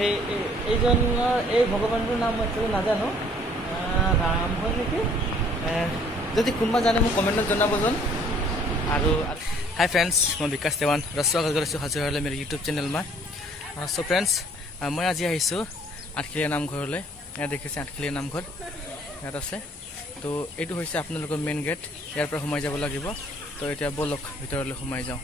এইজনৰ এই ভগৱানটোৰ নাম মই একচুৱেলি নাজানো, ৰাম হয় নেকি? যদি কোনোবা জানে মোক কমেণ্টত জনাবচোন। আৰু হাই ফ্ৰেণ্ডছ, মই বিকাশ দেৱান স্বাগত কৰিছোঁ হাজিৰ হ'লে মোৰ ইউটিউব চেনেলમાં। চ' ফ্ৰেণ্ডছ, মই আজি আহিছোঁ আঠখেলীয়া নামঘৰলৈ। ইয়াত দেখিছে আঠখেলীয়া নামঘৰ ইয়াত আছে। তো এইটো হৈছে আপোনালোকৰ মেইন গেট, ইয়াৰ পৰা সোমাই যাব লাগিব। তো এতিয়া ব'লক ভিতৰলৈ সোমাই যাওঁ।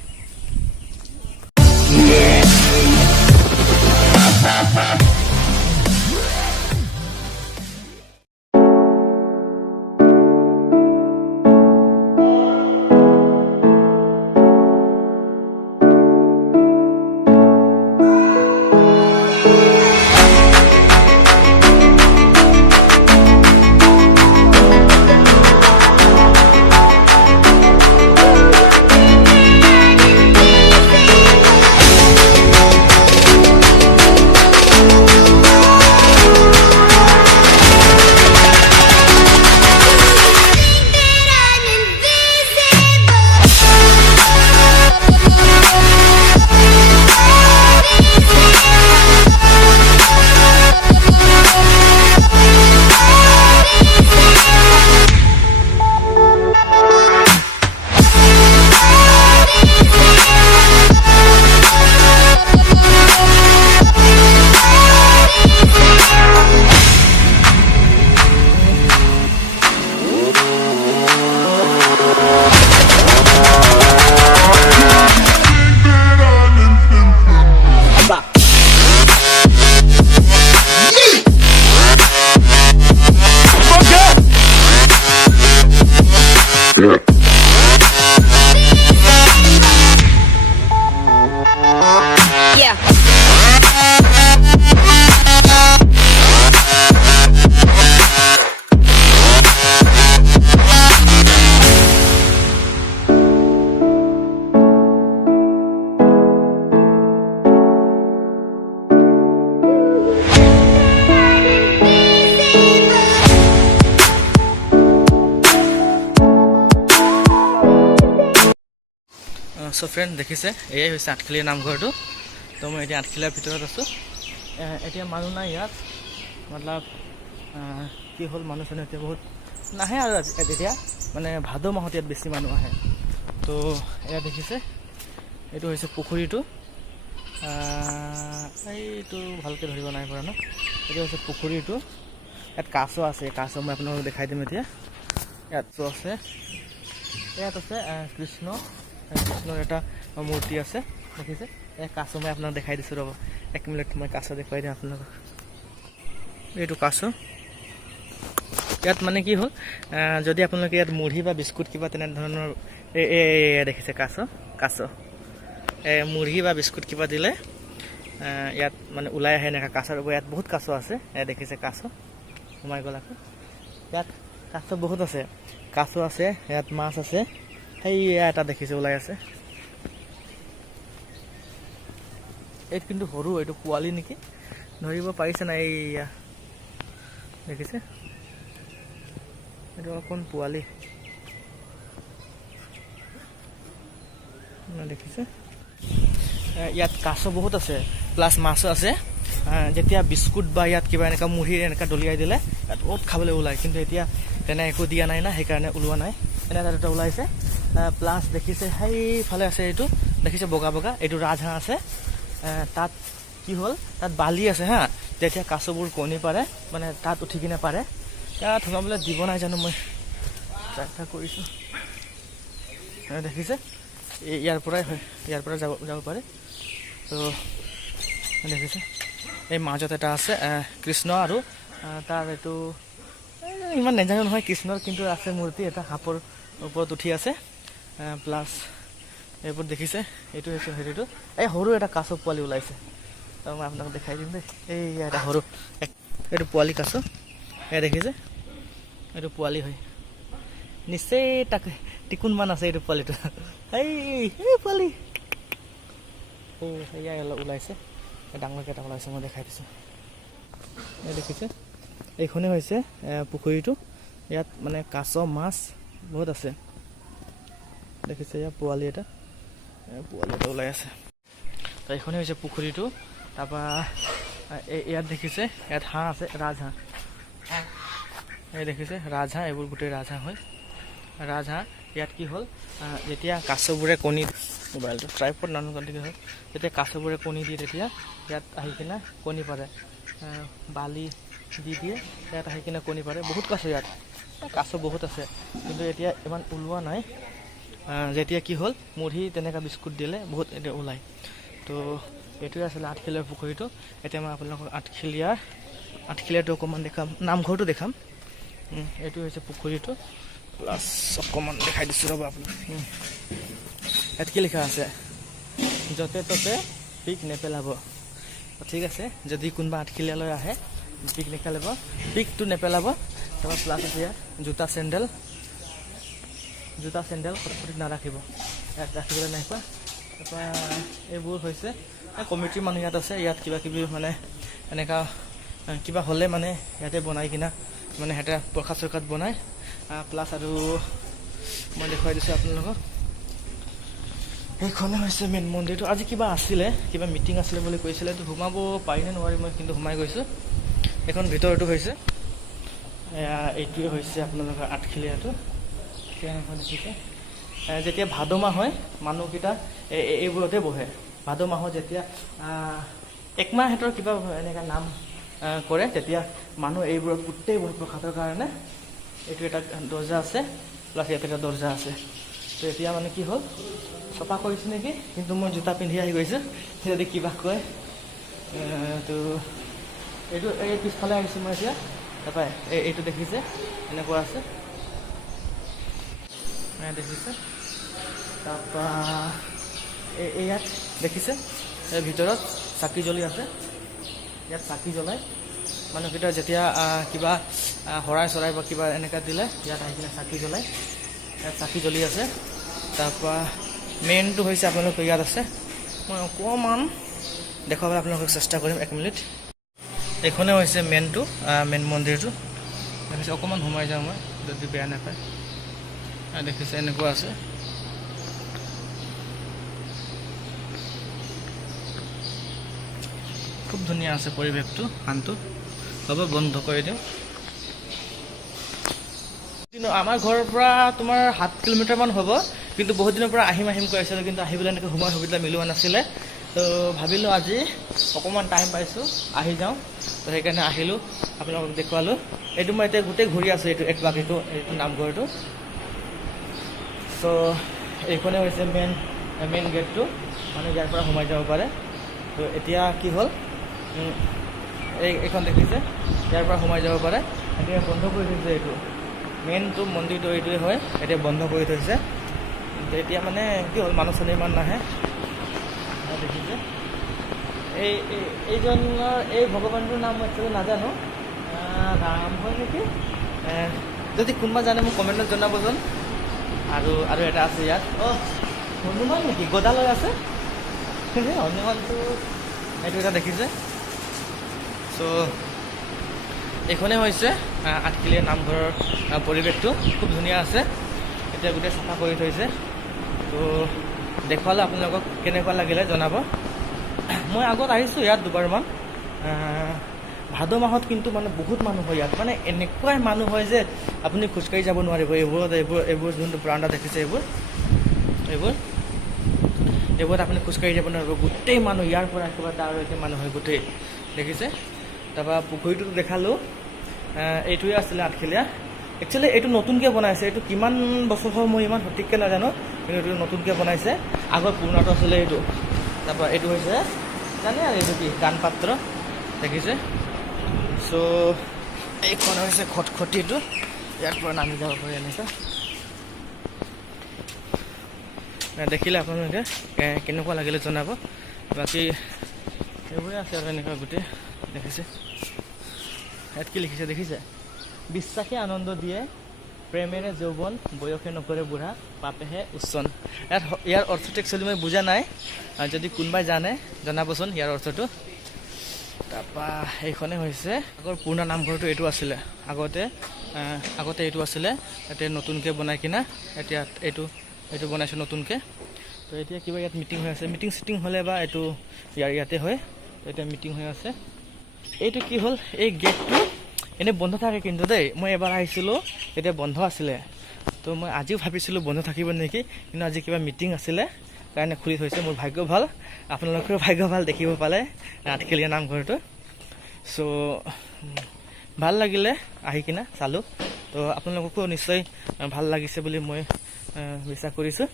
চ' ফ্ৰেণ্ড দেখিছে, এয়াই হৈছে আঠখেলীয়া নামঘৰটো। তো মই এতিয়া আঠখেলীয়াৰ ভিতৰত আছোঁ। এতিয়া মানুহ নাই ইয়াত, মতলব কি হ'ল, মানুহ চানুহ এতিয়া বহুত নাহে আৰু এতিয়া মানে ভাদ মাহত ইয়াত বেছি মানুহ আহে। তো এয়া দেখিছে, এইটো হৈছে পুখুৰীটো। এইটো ভালকৈ ধৰিব নাই পৰা ন। এইটো হৈছে পুখুৰীটো। ইয়াত কাছ আছে, কাছ মই আপোনালোকক দেখাই দিম এতিয়া। ইয়াত আছে, ইয়াত আছে কৃষ্ণৰ এটা মূৰ্তি আছে, দেখিছে। এই কাছ মই আপোনাক দেখাই দিছোঁ, ৰ'ব 1 মিনিট, মই কাছ দেখুৱাই দিম আপোনালোকক। এইটো কাছ। ইয়াত মানে কি হ'ল, যদি আপোনালোকে ইয়াত মুড়ি বা বিস্কুট কিবা তেনেধৰণৰ দেখিছে কাছ মুড়ি বা বিস্কুট কিবা দিলে ইয়াত মানে ওলাই আহে এনেকুৱা কাছৰ। ইয়াত বহুত কাছ আছে, দেখিছে কাছ সোমাই গ'ল আকৌ। ইয়াত কাছ বহুত আছে, কাছ আছে, ইয়াত মাছ আছে। সেইয়া এটা দেখিছে ওলাই আছে। এইটো কিন্তু সৰু, এইটো পোৱালি নেকি, ধৰিব পাৰিছে নাই? এইয়া দেখিছে, এইটো অকণ পোৱালি দেখিছে। ইয়াত কাছ বহুত আছে, প্লাছ মাছো আছে। যেতিয়া বিস্কুট বা ইয়াত কিবা এনেকুৱা মুড়ি এনেকুৱা দলিয়াই দিলে ইয়াত বহুত খাবলৈ ওলায়, কিন্তু এতিয়া তেনে একো দিয়া নাই না, সেইকাৰণে ওলোৱা নাই। এনে এটা ওলাইছে। প্লাছ দেখিছে সেইফালে আছে, এইটো দেখিছে বগা বগা, এইটো ৰাজহাঁহ আছে। তাত কি হ'ল, তাত বালি আছে হা, যেতিয়া কাছবোৰ কণী পাৰে মানে তাত উঠি কিনে পাৰে। তাত সোমাবলৈ দিব নাই জানো, মই চেষ্টা কৰিছোঁ। দেখিছে, ইয়াৰ পৰাই হয়, ইয়াৰ পৰা যাব পাৰে। তো দেখিছে, এই মাজত এটা আছে কৃষ্ণ, আৰু তাৰ এইটো ইমান নাজানো নহয় কৃষ্ণৰ, কিন্তু আছে মূৰ্তি এটা সাপৰ ওপৰত উঠি আছে। প্লাছ এইবোৰ দেখিছে, এইটো হৈছে হেৰিটো। এই সৰু এটা কাছ পোৱালি ওলাইছে, মই আপোনাক দেখাই দিম দেই। এই এটা সৰু, এইটো পোৱালি কাছ, এয়া দেখিছে, এইটো পোৱালি হয় নিশ্চয়। তাকে টিকুনমান আছে এইটো পোৱালিটো। এই পোৱালি সেয়া ওলাইছে, ডাঙৰকৈ এটা ওলাইছে, মই দেখাই দিছোঁ। এই দেখিছে, এইখনেই হৈছে পুখুৰীটো। ইয়াত মানে কাছ মাছ বহুত আছে, দেখিছে। ইয়াত পোৱালি এটা ওলাই আছে। তো এইখনেই হৈছে পুখুৰীটো। তাৰপৰা ইয়াত দেখিছে, ইয়াত হাঁহ আছে, ৰাজহাঁহ। এই দেখিছে ৰাজহাঁহ, এইবোৰ গোটেই ৰাজহাঁহ হয়। ৰাজহাঁহ ইয়াত কি হ'ল, যেতিয়া কাছবোৰে কণী, মোবাইলটো ট্ৰাইপড নানো গতিকে হ'ল, যেতিয়া কাছবোৰে কণী দিয়ে তেতিয়া ইয়াত আহি কিনে কণী পাৰে, বালি দি দিয়ে, ইয়াত আহি কিনে কণী পাৰে। বহুত কাছ ইয়াত, কাছ বহুত আছে, কিন্তু এতিয়া ইমান ওলোৱা নাই। যেতিয়া কি হ'ল, মুড়ি তেনেকুৱা বিস্কুট দিলে বহুত এতিয়া ওলায়। তো এইটোৱে আছিলে আঠখেলীয়াৰ পুখুৰীটো। এতিয়া মই আপোনালোকক আঠখেলীয়াটো অকণমান দেখাম, নামঘৰটো দেখাম। এইটো হৈছে পুখুৰীটো, প্লাছ অকণমান দেখাই দিছোঁ ৰ'ব আপোনাক। ইয়াত কি লিখা আছে, য'তে ত'তে পিক নেপেলাব। ঠিক আছে, যদি কোনোবা আঠখেলীয়ালৈ আহে পিক নেপেলাব, পিকটো নেপেলাব। তাৰপৰা প্লাছ আছে ইয়াত জোতা চেণ্ডেল খটখটিত নাৰাখিব, ইয়াত ৰাখিবলৈ নাই পোৱা। তাৰপৰা এইবোৰ হৈছে কমিটিৰ মানুহ ইয়াত আছে। ইয়াত কিবা কিবি মানে এনেকুৱা কিবা হ'লে মানে ইয়াতে বনাই কিনা মানে সিহঁতে প্ৰসাদ চৰসাদ বনায়। প্লাছ আৰু মই দেখুৱাই দিছোঁ আপোনালোকক, সেইখনে হৈছে মেইন মন্দিৰটো। আজি কিবা আছিলে, কিবা মিটিং আছিলে বুলি কৈছিলে, এইটো সোমাব পাৰিনে নোৱাৰি মই কিন্তু সোমাই গৈছোঁ। এইখন ভিতৰটো হৈছে, এইটোৱে হৈছে আপোনালোকৰ আঠখেলীয়াটো। দেখিছে, যেতিয়া ভাদ মাহ হয় মানুহকেইটা এইবোৰতে বহে। ভাদ মাহত যেতিয়া একমাহ সিহঁতৰ কিবা এনেকুৱা নাম কৰে, তেতিয়া মানুহ এইবোৰত গোটেই বহে প্ৰসাদৰ কাৰণে। এইটো এটা দৰ্জা আছে, প্লাছ ইয়াত এটা দৰ্জা আছে। তো এতিয়া মানে কি হ'ল, চফা কৰিছোঁ নেকি, কিন্তু মই জোতা পিন্ধি আহি গৈছোঁ, যদি কিবা কয়। তো এইটো এই পিছফালে আহিছোঁ মই এতিয়া। তাৰপৰা এইটো দেখিছে এনেকুৱা আছে, দেখিছে। তাৰপৰা ইয়াত দেখিছে, এই ভিতৰত চাকি জ্বলি আছে। ইয়াত চাকি জ্বলাই মানুহকেইটা যেতিয়া কিবা শৰাই চৰাই বা কিবা এনেকুৱা দিলে, ইয়াত আহি কিনে চাকি জ্বলাই। ইয়াত চাকি জ্বলি আছে। তাৰপৰা মেইনটো হৈছে আপোনালোকৰ ইয়াত আছে, মই অকণমান দেখুৱাবলৈ আপোনালোকক চেষ্টা কৰিম, 1 মিনিট। এইখনে হৈছে মেইন মন্দিৰটো। দেখিছে, অকণমান সোমাই যাওঁ মই যদি বেয়া নাপায়। দেখিছে এনেকুৱা আছে। খুব ধুনীয়া আছে পৰিৱেশটো, শান্ত। হ'ব বন্ধ কৰি দিওঁ। কিন্তু আমাৰ ঘৰৰ পৰা তোমাৰ 7 কিলোমিটাৰমান হ'ব, কিন্তু বহুত দিনৰ পৰা আহিম কৈ আছিলোঁ, কিন্তু আহিবলৈ এনেকৈ সময় সুবিধা মিলোৱা নাছিলে। তো ভাবিলোঁ আজি অকণমান টাইম পাইছোঁ, আহি যাওঁ। তো সেইকাৰণে আহিলোঁ, আপোনালোকক দেখুৱালোঁ। এইটো মই এতিয়া গোটেই ঘূৰি আছোঁ, এইটো এক বাক, এইটো নামঘৰটো। চ' এইখনে হৈছে মেইন গেটটো, মানে ইয়াৰ পৰা সোমাই যাব পাৰে। তো এতিয়া কি হ'ল, এইখন দেখিছে, ইয়াৰ পৰা সোমাই যাব পাৰে। এতিয়া বন্ধ কৰি থৈছে, এইটো মেইনটো মন্দিৰটো এইটোৱে হয়, এতিয়া বন্ধ কৰি থৈছে। এতিয়া মানে কি হ'ল, মানুহ চানুহ ইমান নাহে। দেখিছে, এইজনৰ এই ভগৱানটোৰ নাম মই একচুৱেলি নাজানো, ৰাম হয় নেকি। যদি কোনোবা জানে মোক কমেণ্টত জনাবচোন। আৰু এটা আছে ইয়াত, হনুমান নেকি, গদা লৈ আছে। হনুমানটো এইটো এটা দেখিছে। চ' এইখনে হৈছে আঠখেলীয়া নামঘৰৰ পৰিৱেশটো, খুব ধুনীয়া আছে। এতিয়া গোটেই চাফা কৰি থৈছে। তো দেখুৱালে আপোনালোকক কেনেকুৱা লাগিলে জনাব। মই আগত আহিছোঁ ইয়াত দুবাৰমান। ভাদ মাহত কিন্তু মানে বহুত মানুহ হয় ইয়াত, মানে এনেকুৱাই মানুহ হয় যে আপুনি খোজকাঢ়ি যাব নোৱাৰিব। এইবোৰ যোনটো বাৰাণ্ডা দেখিছে, এইবোৰত আপুনি খোজকাঢ়ি যাব নোৱাৰিব। গোটেই মানুহ ইয়াৰ পৰা একেবাৰে তালৈকে মানুহ হয় গোটেই, দেখিছে। তাৰপৰা পুখুৰীটো দেখালোঁ, এইটোৱে আছিলে আঠখেলীয়া। একচুৱেলি এইটো নতুনকৈ বনাইছে, এইটো কিমান বছৰ হ'ল মই ইমান সঠিককৈ নাজানো, কিন্তু এইটো নতুনকৈ বনাইছে। আগৰ পুৰণাটো আছিলে এইটো। তাৰপৰা এইটো হৈছে জানে আৰু এইটো কি দান পাত্ৰ, দেখিছে। চ' এইখন হৈছে খটখটিটো, ইয়াৰ পৰা নামি যাব পাৰি এনেকুৱা। দেখিলে আপোনালোকে কেনেকুৱা লাগিলে জনাব। বাকী এইবোৰে আছে আৰু এনেকুৱা গোটেই, দেখিছে। ইয়াত কি লিখিছে দেখিছে, বিশ্বাসে আনন্দ দিয়ে, প্ৰেমেৰে যৌৱন, বয়সে নকৰে বুঢ়া, পাপেহে উচ্চন। ইয়াৰ অৰ্থটো একচুৱেলি মই বুজা নাই, যদি কোনোবাই জানে জনাবচোন ইয়াৰ অৰ্থটো। তাৰপৰা এইখনে হৈছে আগৰ পুৰণা নামঘৰটো, এইটো আছিলে আগতে এইটো আছিলে। এতিয়া নতুনকৈ বনাই কিনা এতিয়া এইটো বনাইছোঁ নতুনকৈ। তো এতিয়া কিবা ইয়াত মিটিং হৈ আছে, মিটিং চিটিং হ'লে বা এইটো ইয়াতে হয়। তো এতিয়া মিটিং হৈ আছে। এইটো কি হ'ল, এই গেটটো এনেই বন্ধ থাকে কিন্তু দেই, মই এবাৰ আহিছিলোঁ তেতিয়া বন্ধ আছিলে। তো মই আজিও ভাবিছিলোঁ বন্ধ থাকিব নেকি, কিন্তু আজি কিবা মিটিং আছিলে কাৰণে খুলি থৈছে। মোৰ ভাগ্য ভাল, আপোনালোকৰ ভাগ্য ভাল দেখিব পালে আঠখেলীয়া নামঘৰটো। চ' ভাল লাগিলে আহি কিনে চালোঁ। তো আপোনালোককো নিশ্চয় ভাল লাগিছে বুলি মই বিশ্বাস কৰিছোঁ।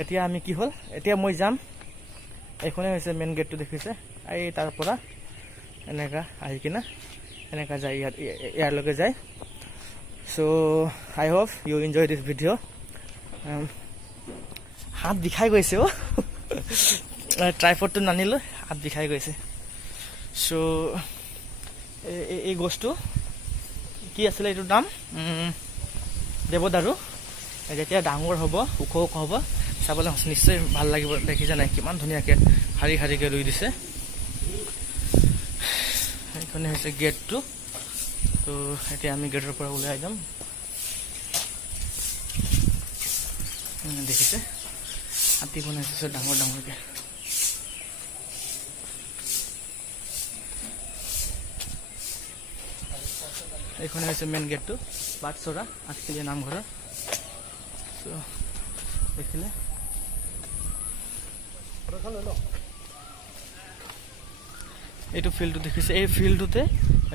এতিয়া আমি কি হ'ল, এতিয়া মই যাম, এইখনে হৈছে মেইন গেটটো দেখিছে, এই তাৰ পৰা এনেকা আহি কিনে এনেকা যায়, ইয়াৰলৈকে যায়। চ' আই হোপ ইউ এনজয় দিছ ভিডিঅ'। হাত বিষাই গৈছে অ', ট্ৰাইপডটো নানিলোঁ, হাত বিষাই গৈছে। চ' এই গছটো কি আছিলে, এইটোৰ নাম দেৱদাৰু। যেতিয়া ডাঙৰ হ'ব, ওখ ওখ হ'ব, চাবলৈ নিশ্চয় ভাল লাগিব। দেখিছে নাই কিমান ধুনীয়াকৈ শাৰী শাৰীকৈ ৰুই দিছে। এইখনে হৈছে গেটটো। তো এতিয়া আমি গেটৰ পৰা ওলাই যাম। দেখিছে হাতী বনাইছে ডাঙৰ ডাঙৰকৈ। এইখনে হৈছে মেইন গেটটো, বাটচৰা আঠখেলীয়া নামঘৰৰ। চ' দেখিলে এইটো ফিল্ডটো দেখিছে, এই ফিল্ডটোতে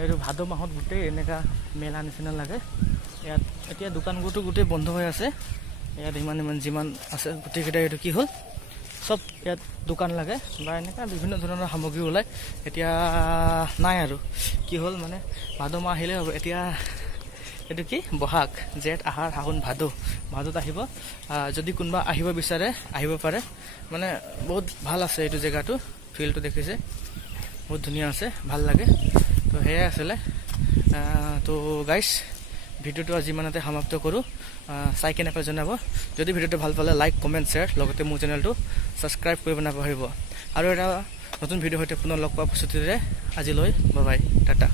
এইটো ভাদ মাহত গোটেই এনেকা মেলা নিচিনা লাগে। ইয়াত এতিয়া দোকানবোৰতো গোটেই বন্ধ হৈ আছে। ইয়াত ইমান যিমান আছে গোটেইকেইটা এইটো কি হ'ল, চব ইয়াত দোকান লাগে বা এনেকুৱা বিভিন্ন ধৰণৰ সামগ্ৰী ওলায়। এতিয়া নাই আৰু কি হ'ল মানে ভাদ মাহ আহিলে হ'ব। এতিয়া এইটো কি বহাগ, জেঠ, আহাৰ, শাওণ, ভাদত আহিব। যদি কোনোবা আহিব বিচাৰে আহিব পাৰে, মানে বহুত ভাল আছে এইটো জেগাটো। ফিল্ডটো দেখিছে বহুত ধুনীয়া আছে, ভাল লাগে। তো সেয়াই আছিলে। তো গাইছ, ভিডিঅ'টো আজি ইমানতে সমাপ্ত কৰোঁ। চাই কেনেকৈ জনাব। যদি ভিডিঅ'টো ভাল পালে লাইক, কমেণ্ট, শ্বেয়াৰ, লগতে মোৰ চেনেলটো ছাবস্ক্ৰাইব কৰিব নাপাহৰিব। আৰু এটা নতুন ভিডিঅ'ৰ সৈতে পুনৰ লগ পোৱাৰ প্ৰস্তুতিৰে আজিলৈ বাই বাই, টাটা।